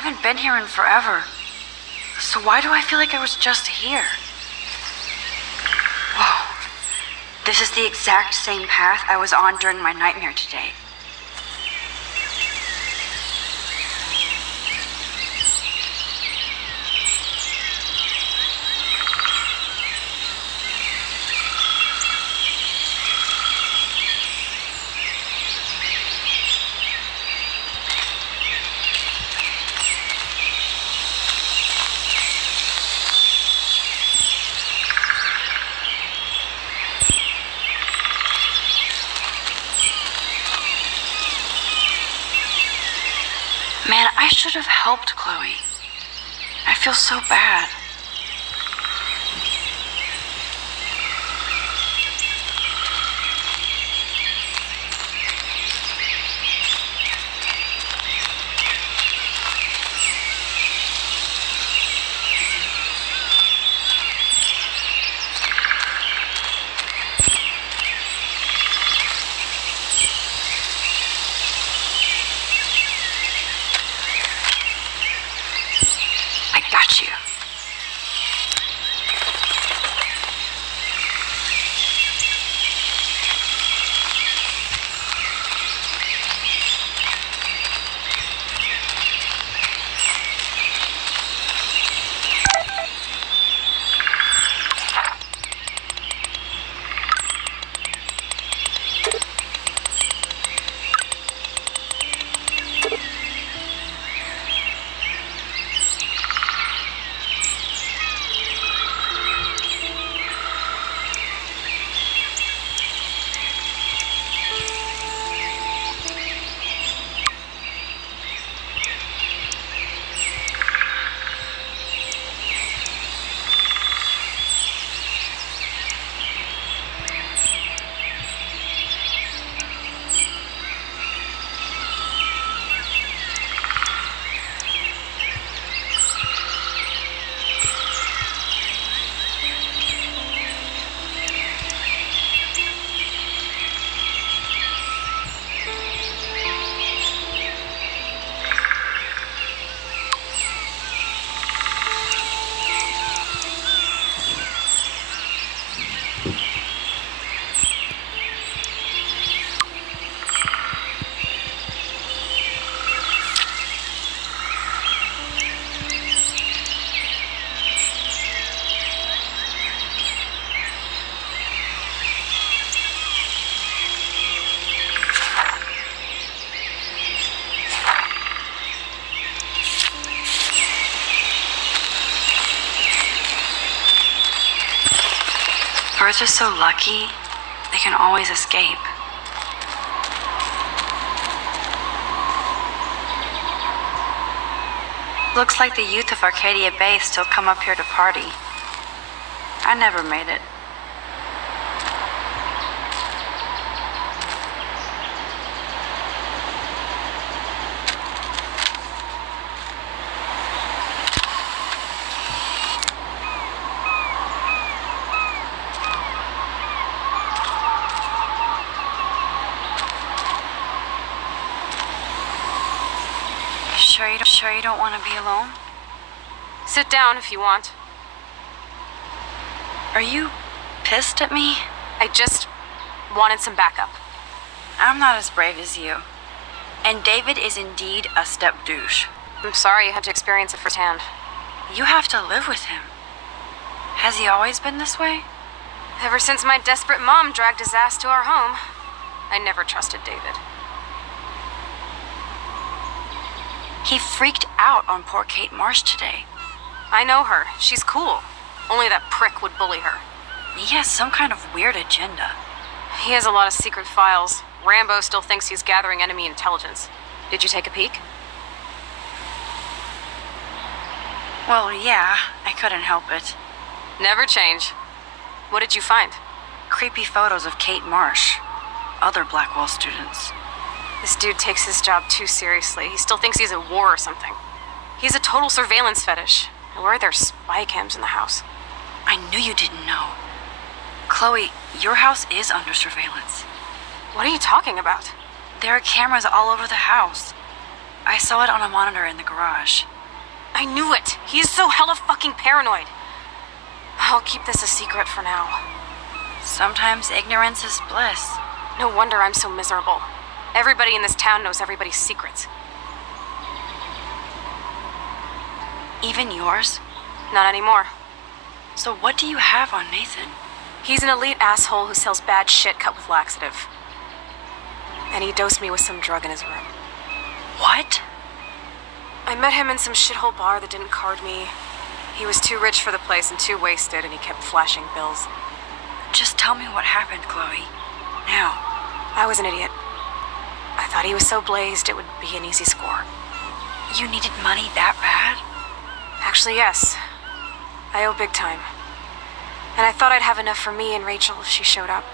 haven't been here in forever. So why do I feel like I was just here? Whoa. This is the exact same path I was on during my nightmare today. Man, I should have helped Chloe. I feel so bad. Got you. Birds are so lucky, they can always escape. Looks like the youth of Arcadia Bay still come up here to party. I never made it. Sure you don't want to be alone? Sit down if you want. Are you pissed at me? I just wanted some backup. I'm not as brave as you. And David is indeed a step douche. I'm sorry you had to experience it firsthand. You have to live with him. Has he always been this way? Ever since my desperate mom dragged his ass to our home, I never trusted David. He freaked out on poor Kate Marsh today. I know her. She's cool. Only that prick would bully her. He has some kind of weird agenda. He has a lot of secret files. Rambo still thinks he's gathering enemy intelligence. Did you take a peek? Well, yeah, I couldn't help it. Never change. What did you find? Creepy photos of Kate Marsh. Other Blackwell students. This dude takes his job too seriously. He still thinks he's at war or something. He's a total surveillance fetish. And where are there spy cams in the house? I knew you didn't know. Chloe, your house is under surveillance. What are you talking about? There are cameras all over the house. I saw it on a monitor in the garage. I knew it. He is so hella fucking paranoid. I'll keep this a secret for now. Sometimes ignorance is bliss. No wonder I'm so miserable. Everybody in this town knows everybody's secrets. Even yours? Not anymore. So what do you have on Nathan? He's an elite asshole who sells bad shit cut with laxative. And he dosed me with some drug in his room. What? I met him in some shithole bar that didn't card me. He was too rich for the place and too wasted, and he kept flashing bills. Just tell me what happened, Chloe. Now. I was an idiot. I thought he was so blazed it would be an easy score. You needed money that bad? Actually, yes. I owe big time. And I thought I'd have enough for me and Rachel if she showed up.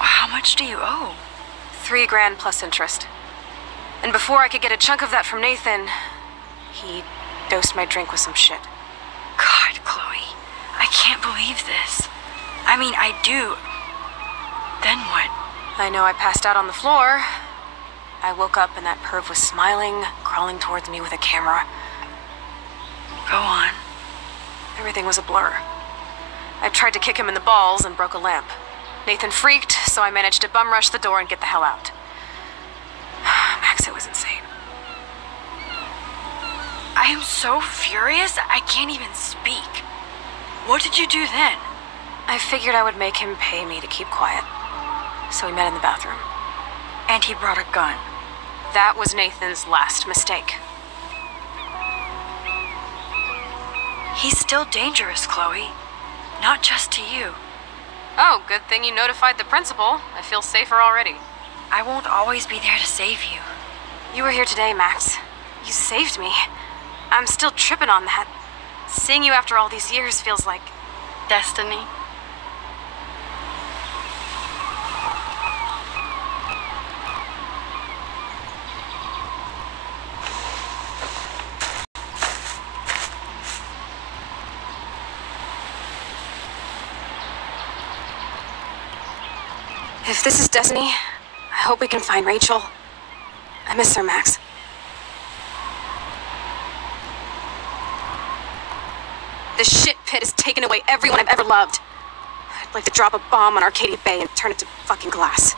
How much do you owe? $3,000 plus interest. And before I could get a chunk of that from Nathan, he dosed my drink with some shit. God, Chloe, I can't believe this. I mean, I do. Then what? I know I passed out on the floor. I woke up and that perv was smiling, crawling towards me with a camera. Go on. Everything was a blur. I tried to kick him in the balls and broke a lamp. Nathan freaked, so I managed to bum rush the door and get the hell out. Max, it was insane. I am so furious, I can't even speak. What did you do then? I figured I would make him pay me to keep quiet. So we met in the bathroom. And he brought a gun. That was Nathan's last mistake. He's still dangerous, Chloe. Not just to you. Oh, good thing you notified the principal. I feel safer already. I won't always be there to save you. You were here today, Max. You saved me. I'm still tripping on that. Seeing you after all these years feels like... destiny. If this is destiny, I hope we can find Rachel. I miss her, Max. The shit pit has taken away everyone I've ever loved. I'd like to drop a bomb on Arcadia Bay and turn it to fucking glass.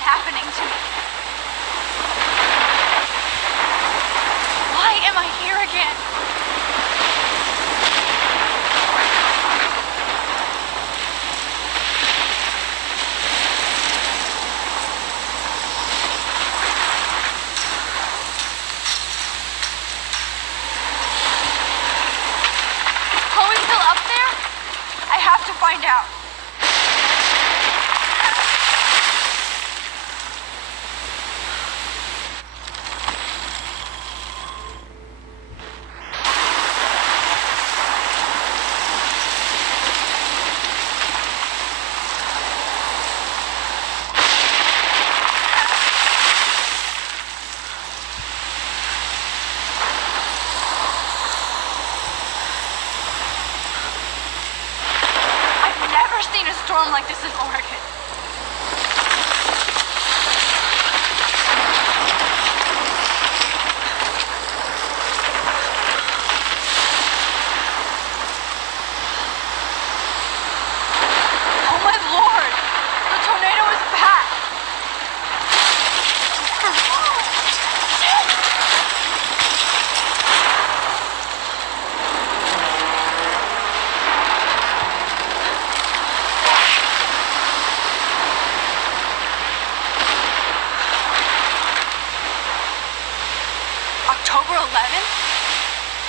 happening to me? Why am I here again? Chloe's still up there? I have to find out.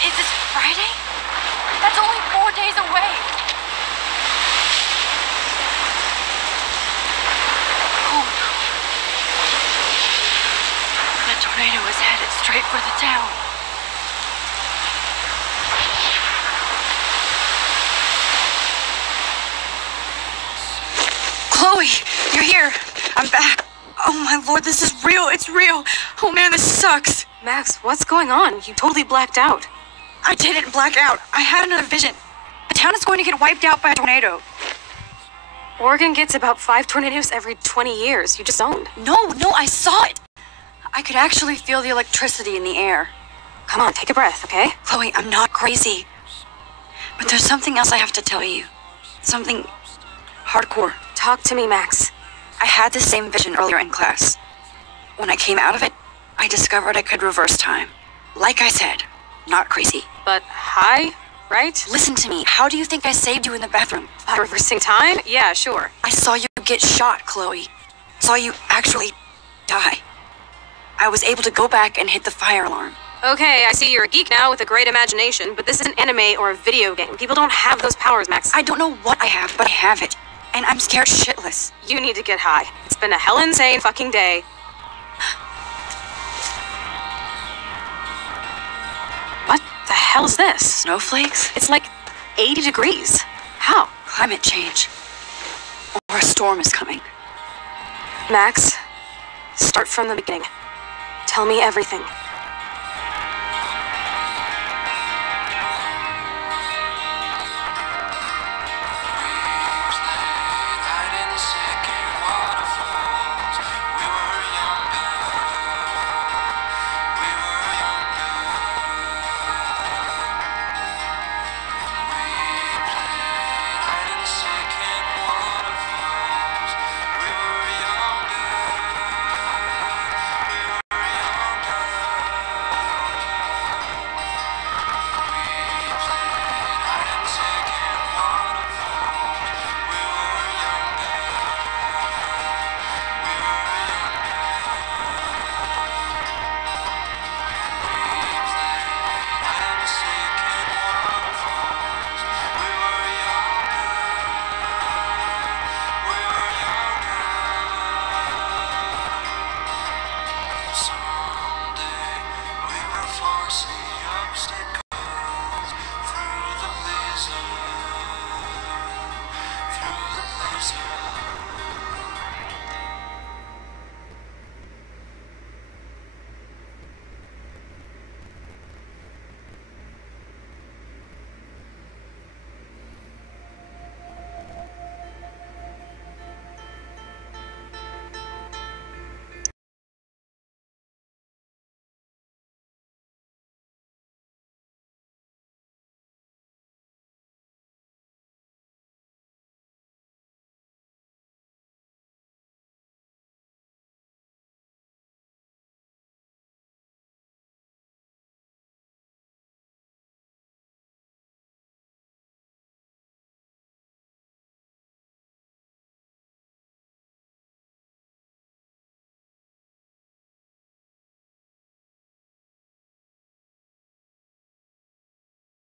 Is this Friday? That's only 4 days away. Oh no. The tornado is headed straight for the town. Chloe, you're here. I'm back. Oh my lord, this is real. It's real. Oh man, this sucks. Max, what's going on? You totally blacked out. I didn't black out. I had another vision. The town is going to get wiped out by a tornado. Oregon gets about 5 tornadoes every 20 years. You just zoned. No, I saw it. I could actually feel the electricity in the air. Come on, take a breath, okay? Chloe, I'm not crazy. But there's something else I have to tell you. Something hardcore. Talk to me, Max. I had the same vision earlier in class. When I came out of it, I discovered I could reverse time. Like I said, not crazy. But high, right? Listen to me. How do you think I saved you in the bathroom? Reversing time? Yeah, sure. I saw you get shot, Chloe. Saw you actually die. I was able to go back and hit the fire alarm. Okay, I see you're a geek now with a great imagination, but this is an anime or a video game. People don't have those powers, Max. I don't know what I have, but I have it. And I'm scared shitless. You need to get high. It's been a hell insane fucking day. What the hell is this? Snowflakes? It's like 80 degrees. How? Climate change. Or a storm is coming. Max, start from the beginning. Tell me everything.